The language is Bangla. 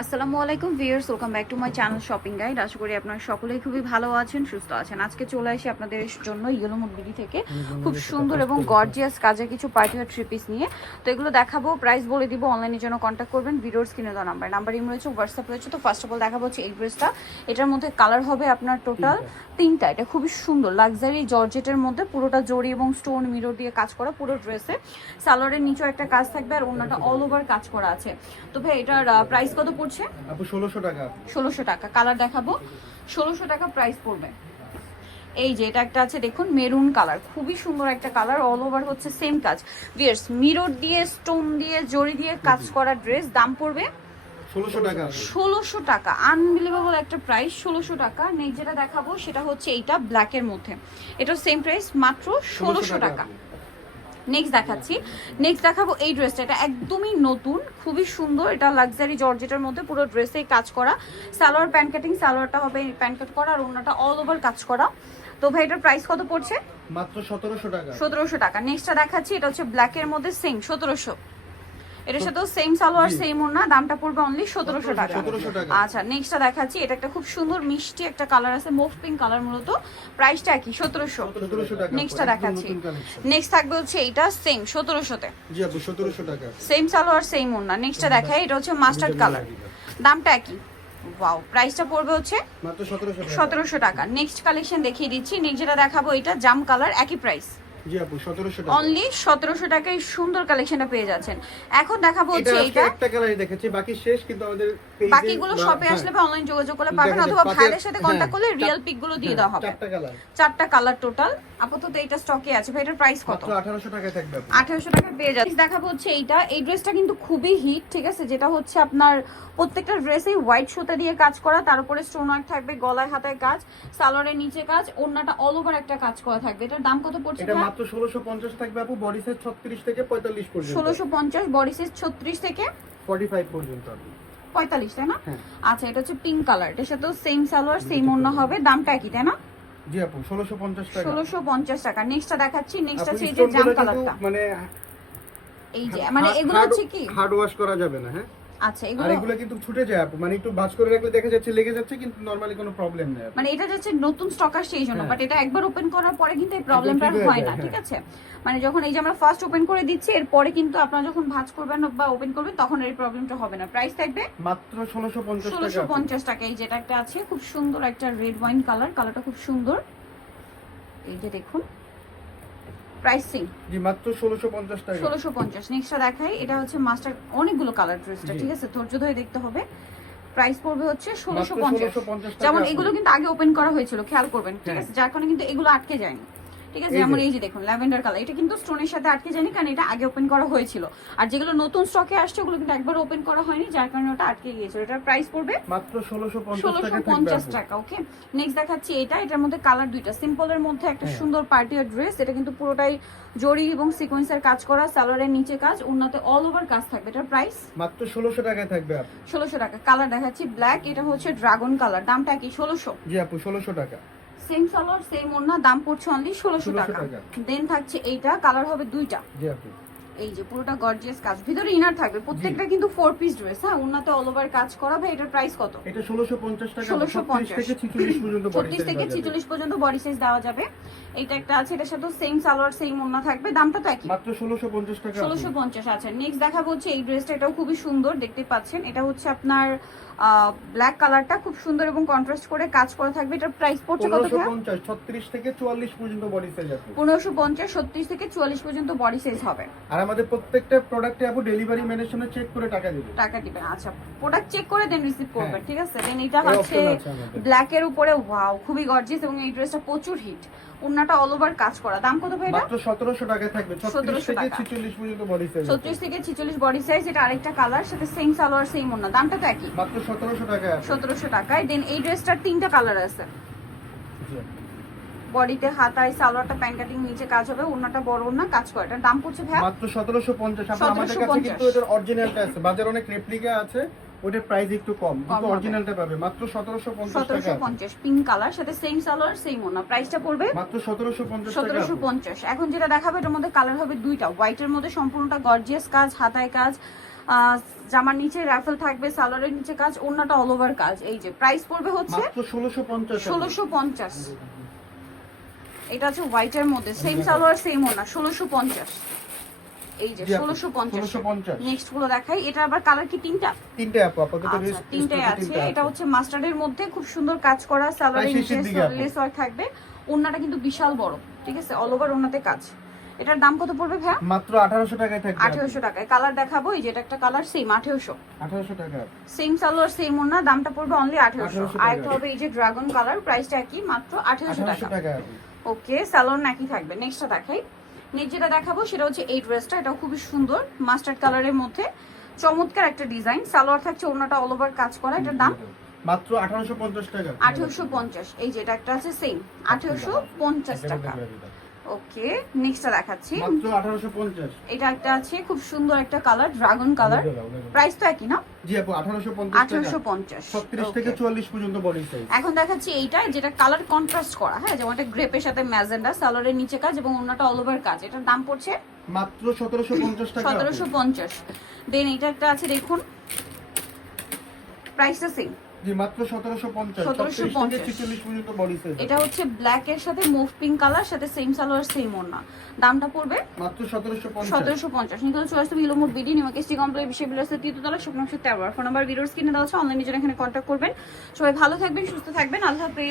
আসসালামু আলাইকুম viewers welcome back to my channel shopping guide আশা করি আপনারা সকলেই খুবই ভালো আছেন সুস্থ আছেন। আজকে চলে আসি আপনাদের জন্য ইয়েলো মুডবিডি থেকে। খুব সুন্দর এবং গর্জিয়াস কাজের কিছু পার্টি আর থ্রি পিস নিয়ে। তো এগুলো দেখাবো প্রাইস বলে দিব অনলাইনের জন্য কন্ট্যাক্ট করবেন ভিডিওর স্ক্রিনে দেওয়া নাম্বার নাম্বার ইম রয়েছে হোয়াটসঅ্যাপ রয়েছে। তো ফার্স্ট অফ অল দেখাবো হচ্ছে এই ড্রেসটা এটার মধ্যে কালার হবে আপনার টোটাল তিনটা। এটা খুবই সুন্দর লাক্সারি জর্জেটের মধ্যে পুরোটা জড়ি এবং স্টোন মিরর দিয়ে কাজ করা পুরো ড্রেসে সালোয়ারের নিচেও একটা কাজ থাকবে আর অন্যটা অল ওভার কাজ করা আছে। তো ভাই এটার প্রাইস কত? পড়ছে? আপু ষোলোশো টাকা। ষোলোশো টাকা। কালার দেখাবো। ষোলোশো টাকা প্রাইস পড়বে। এই যে এটা একটা আছে দেখুন মেরুন কালার খুবই সুন্দর একটা কালার অল ওভার হচ্ছে সেম কাজ। ভিয়ার্স মিরর দিয়ে স্টোন দিয়ে জড়ি দিয়ে কাজ করা ড্রেস দাম পড়বে ষোলোশো টাকা। আনবিলিভেবল একটা প্রাইস ষোলোশো টাকা। নেক্সট যেটা দেখাবো সেটা হচ্ছে এইটা ব্ল্যাকের মধ্যে। এটা সেম প্রাইস মাত্র ষোলোশো টাকা। নেক্সট দেখাচ্ছি। নেক্সট দেখাবো এই ড্রেসটা এটা একদমই নতুন খুবই সুন্দর। এটা লাক্সারি জর্জেটার মধ্যে পুরো ড্রেসে কাজ করা। সালোয়ার প্যান্ট কাটিং সালোয়ারটা হবে প্যান্ট কাট করা আর ওনাটা অল ওভার কাজ করা। তো ভাই এটার প্রাইস কত পড়ছে? মাত্র সতেরোশো টাকা। সতেরোশো টাকা। নেক্সটটা দেখাচ্ছি। এটা হচ্ছে ব্ল্যাকের মধ্যে সেম সতেরোশো। এটার সাথেও সেম সালোয়ার। সেম ওনা দামটা পড়বে অনলি সতেরোশো টাকা। আচ্ছা নেক্সটটা দেখাচ্ছি এটা একটা খুব সুন্দর মিষ্টি একটা কালার আছে মোভ পিঙ্ক কালার মূলত। প্রাইসটা কি সতেরোশো। নেক্সটটা দেখাচ্ছি। নেক্সট থাকবে হচ্ছে এইটা সেম সতেরোশোতে। সেম সালোয়ার সেম ওন্না নেক্সটটা দেখাই এটা হচ্ছে মাস্টার্ড কালার দামটা একই। ওয়াও প্রাইসটা পড়বে হচ্ছে সতেরোশো টাকা। নেক্সট কালেকশন দেখিয়ে দিচ্ছি। নেক্সট যেটা দেখাবো এটা জাম কালার একই প্রাইস জি আপু অনলি সতেরোশো টাকায় সুন্দর কালেকশনটা পেয়ে যাচ্ছেন। এখন দেখাবো হচ্ছে এইটা। একটা কালারই দেখেছি বাকি শেষ কিন্তু আমাদের এ বাকিগুলো শপে হ্যাঁ, আসলে বা অনলাইন যোগাযোগ করলে পাবেন অথবা ভাইয়ের সাথে কন্ট্যাক্ট হ্যাঁ, করলে রিয়েল চার- পিকগুলো দিয়ে হ্যাঁ, দেওয়া হবে। চারটা কালার চারটা কালার টোটাল আপাতত এটা স্টকে আছে। ভাই এটার প্রাইস কত? মাত্র আঠারোশো টাকায় থাকবে আপু। আঠারোশো টাকা পেয়ে যাচ্ছে দেখাবো হচ্ছে এইটা। এই ড্রেসটা কিন্তু খুবই হিট ঠিক আছে? যেটা হচ্ছে আপনার প্রত্যেকটা ড্রেসেই হোয়াইট সুতা দিয়ে কাজ করা তার উপরে স্টোন ওয়ার্ক থাকবে গলায় হাতায় কাজ সালোয়ারের নিচে কাজ ওড়নাটা অল ওভার একটা কাজ করা থাকবে। এটার দাম কত পড়ছে এটা মাত্র ষোলোশো পঞ্চাশ থাকবে আপু বডি সাইজ ছত্রিশ থেকে পঁয়তাল্লিশ পর্যন্ত। ষোলোশো পঞ্চাশ বডি সাইজ ছত্রিশ থেকে ফর্টি ফাইভ পর্যন্ত আপু। তাই না? হ্যাঁ। আচ্ছা এটা হচ্ছে পিঙ্ক কালার এটার সাথেও সেম সালোয়ার সেম ওড়না হবে দামটা একই তাই না? জি আপু ষোলোশো পঞ্চাশ টাকা। ষোলোশো পঞ্চাশ টাকা। নেক্সটটা দেখাচ্ছি নেক্সট আপু এই যে জাম কালারটা মানে এই যে মানে এগুলো হচ্ছে কি? hard wash করা যাবে না হ্যাঁ? আচ্ছা আর এগুলো এগুলো কিন্তু ছুটে যায় আপু। মানে একটু ভাঁজ করে রাখলে দেখা যাচ্ছে লেগে যাচ্ছে কিন্তু নরমালি কোনো প্রবলেম নেই মানে এটা যাচ্ছে নতুন স্টক আসছে এই জন্য হ্যাঁ। বাট এটা একবার ওপেন করার পরে কিন্তু এই প্রবলেমটা হয় না ঠিক আছে? মানে যখন এই যে আমরা ফার্স্ট ওপেন করে দিচ্ছি এরপরে কিন্তু আপনারা যখন ভাঁজ করবেন বা ওপেন করবেন তখন এই প্রবলেমটা হবে না। প্রাইস থাকবে মাত্র ষোলোশো পঞ্চাশ টাকা ষোলোশো আপু। পঞ্চাশ টাকা এই যেটা একটা আছে খুব সুন্দর একটা রেড ওয়াইন কালার কালারটা খুব সুন্দর। এই যে দেখুন প্রাইসিং জি মাত্র ষোলোশো পঞ্চাশ টাকা। ষোলোশো পঞ্চাশ নেক্সটটা দেখাই। এটা হচ্ছে মাস্টার অনেকগুলো কালার ড্রেসটা ঠিক আছে? ধৈর্য ধরে দেখতে হবে। প্রাইস পড়বে হচ্ছে ষোলোশো পঞ্চাশ। 1650 যেমন এগুলো কিন্তু আগে ওপেন করা হয়েছিল খেয়াল করবেন ঠিক হ্যাঁ। আছে? যার কারণে কিন্তু এগুলো আটকে যায়নি। ঠিক আছে? যেমন এই যে দেখুন ল্যাভেন্ডার কালার। এটা কিন্তু স্টোনের সাথে আটকে যায়নি কারণ এটা আগে ওপেন করা হয়েছিল। আর যেগুলো নতুন স্টকে আসছে ওগুলো কিন্তু একবার ওপেন করা হয়নি যার কারণে ওটা আটকে গিয়েছিল। এটার প্রাইস পড়বে মাত্র ষোলোশো পঞ্চাশ টাকা ওকে নেক্সট দেখাচ্ছি এটা এটার মধ্যে কালার দুইটা। সিম্পলের মধ্যে একটা হ্যাঁ। সুন্দর পার্টি ড্রেস এটা কিন্তু পুরোটাই জরি এবং সিকোয়েন্সের কাজ করা সালোয়ারের নিচে কাজ উন্নতে অল ওভার কাজ থাকবে। এটার প্রাইস মাত্র ষোলোশো টাকায় থাকবে ষোলোশো টাকা। কালার দেখাচ্ছি ব্ল্যাক এটা হচ্ছে ড্রাগন কালার দামটা কি? ষোলোশো। জি আপু ষোলোশো টাকা। সেম সালোয়ার সেম ওড়না দাম পড়ছে অনলি ষোলোশো 1600 টাকা। দেন থাকছে এইটা কালার হবে দুইটা। জি আপু এই যে পুরোটা গর্জিয়াস কাজ। ভিতরে ইনার থাকবে। প্রত্যেকটা কিন্তু ফোর পিস ড্রেস হ্যাঁ? ওড়নাতে অল ওভার কাজ করা ভাই এটার প্রাইস কত? এটা ষোলোশো পঞ্চাশ টাকা 1650 থেকে ছিচল্লিশ পর্যন্ত body ছত্রিশ size থেকে দেওয়া যাবে। ছিচল্লিশ পর্যন্ত বডি সাইজ দেওয়া যাবে। এটা একটা আছে এটার সাথে সেম সালোয়ার সেম ওড়না থাকবে। দামটা তো একই। মাত্র ষোলোশো পঞ্চাশ টাকা। আপু। ষোলোশো পঞ্চাশ আচ্ছা। নেক্সট দেখাবো হচ্ছে এই ড্রেসটা এটাও খুবই সুন্দর দেখতে পাচ্ছেন। এটা হচ্ছে আপনার ব্ল্যাক কালারটা খুব সুন্দর এবং কন্ট্রাস্ট করে কাজ করা থাকবে। এটার প্রাইস পড়ছে কত ভাইয়া? পঞ্চাশ থেকে চুয়াল্লিশ পর্যন্ত বডি সাইজ আছে। পনেরোশো পঞ্চাশ ছত্রিশ থেকে চুয়াল্লিশ পর্যন্ত বডি সাইজ হবে। আর আমাদের প্রত্যেকটা প্রোডাক্টে আপু ডেলিভারি ম্যানের সঙ্গে চেক করে টাকা দিবে। টাকা দিবেন আচ্ছা। প্রোডাক্ট চেক করে দেন রিসিভ করবেন। ঠিক আছে? দেন এটা হচ্ছে ব্ল্যাক এর উপরে ওয়াও খুবই গর্জিয়াস এবং এই ড্রেসটা প্রচুর হিট ওন্নাটা অল ওভার কাজ করা। দাম কত ভাই এটা মাত্র সতেরোশো টাকায় থাকবে। ছত্রিশ 1700 থেকে টাকা। ছিচল্লিশ পর্যন্ত বডি সাইজ ছত্রিশ থেকে ছিচল্লিশ বডি সাইজ এটা আরেকটা কালার সাথে সেম সালোয়ার সেম ওন্না দামটা তো একই। মাত্র সতেরোশো টাকায় আছে। সতেরোশো টাকায়। দেন এই ড্রেসটার তিনটা কালার আছে। বডিতে হাতায় সালোয়ারটা প্যান্ট কাটিং নিচে কাজ হবে ওন্নাটা বড় ওন্না কাজ করে। এটার দাম পড়ছে ভাই মাত্র সতেরোশো পঞ্চাশ। আমাদের কাছে কিন্তু এটার অরিজিনালটা আছে। বাজার অনেক রেপ্লিকা আছে। ওটার প্রাইস একটু কম কিন্তু অরিজিনালটা পাবে। মাত্র সতেরোশো পঞ্চাশ সতেরোশো টাকা পঞ্চাশ পিঙ্ক কালার সাথে সেম সালোয়ার সেম ওন্না প্রাইসটা পড়বে? মাত্র সতেরোশো পঞ্চাশ টাকা। সতেরোশো পঞ্চাশ। এখন যেটা দেখাবে এটার মধ্যে কালার হবে দুইটা। হোয়াইটের মধ্যে সম্পূর্ণটা গর্জিয়াস কাজ হাতায় কাজ জামার নিচে রাফেল থাকবে সালোয়ারের নিচে কাজ অন্যটা অল ওভার কাজ। এই যে প্রাইস পড়বে হচ্ছে মাত্র ষোলোশো পঞ্চাশ ষোলোশো পঞ্চাশ। এটা হচ্ছে হোয়াইটের মধ্যে সেম সালোয়ার সেম ওনা ষোলোশো পঞ্চাশ। এই যে ষোলোশো পঞ্চাশ 1650 নেক্সটগুলো দেখাই। এটা আবার কালার কি তিনটা? তিনটে আপু আপাতত আচ্ছা আছে। এটা হচ্ছে মাস্টার্ডের মধ্যে খুব সুন্দর কাজ করা সালোয়ারের নিচে শেষের দিকে আপু। লেস ওয়ার্ক থাকবে। ওন্নাটা কিন্তু বিশাল বড় ঠিক আছে? অল ওভার ওন্নাতে কাজ। এটার দাম কত পড়বে ভাইয়া? মাত্র টাকায় থাকবে আঠেরোশো টাকায়। কালার দেখাবো এই যে এটা একটা কালার সেম আঠেরোশো। আঠারোশো টাকা। সেম সালোয়ার সেম ওন্না দামটা পড়বে অনলি আঠেরোশো। 1800 টাকা। আরেকটা হবে এই যে ড্রাগন কালার প্রাইসটা একই মাত্র আঠেরোশো আঠারোশো টাকা টাকা আপু। ওকে স্যালোন একই থাকবে। নেক্সটটা দেখাই। নেক্সট যেটা দেখাবো সেটা হচ্ছে এই ড্রেসটা। এটাও খুবই সুন্দর মাস্টার্ড কালারের মধ্যে। চমৎকার একটা ডিজাইন। সালোয়ার থাকছে ওনাটা অল ওভার কাজ করা। এটার দাম? মাত্র আঠারোশো পঞ্চাশ টাকা। আঠেরোশো পঞ্চাশ। এই যেটা একটা আছে সেম আঠেরোশো পঞ্চাশ টাকা। ওকে নেক্সটটা দেখাচ্ছি। এটা একটা আছে খুব সুন্দর একটা কালার ড্রাগন কালার প্রাইস তো একই না? জি আপু আঠারোশো পঞ্চাশ আঠেরোশো টাকা পঞ্চাশ ছত্রিশ থেকে চুয়াল্লিশ পর্যন্ত বডি সাইজ এখন দেখাচ্ছি এইটা যেটা কালার কন্ট্রাস্ট করা হ্যাঁ? যেমন একটা গ্রেপের সাথে ম্যাজেন্ডা সালোয়ারের নিচে কাজ এবং অন্যটা অল ওভার কাজ। এটার দাম পড়ছে? মাত্র সতেরোশো পঞ্চাশ টাকা। আপু। সতেরোশো পঞ্চাশ। দেন এটা একটা আছে দেখুন। প্রাইসটা সেম জি মাত্র সতেরোশো পঞ্চাশ। 1750 ছত্রিশ থেকে ছেচল্লিশ পর্যন্ত বডি সাইজ এটা হচ্ছে ব্ল্যাক এর সাথে মুভ পিঙ্ক কালার সাথে সেম সালোয়ার সেম ওড়না। দামটা পড়বে? মাত্র সতেরোশো পঞ্চাশ। সতেরোশো পঞ্চাশ। নিকল চলে আসতে বিলোমুট বিডি নিমাকে এসটি কমপ্লেক্স বিশ্ব বিলাসের তৃতীয়তলা স্বপ্ন তেরো ফোন নাম্বার ভিডিওস কিনে দেওয়া আছে অনলাইনে জন্য এখানে কন্ট্যাক্ট করবেন। সবাই ভালো থাকবেন সুস্থ থাকবেন। আল্লাহ হাফেজ।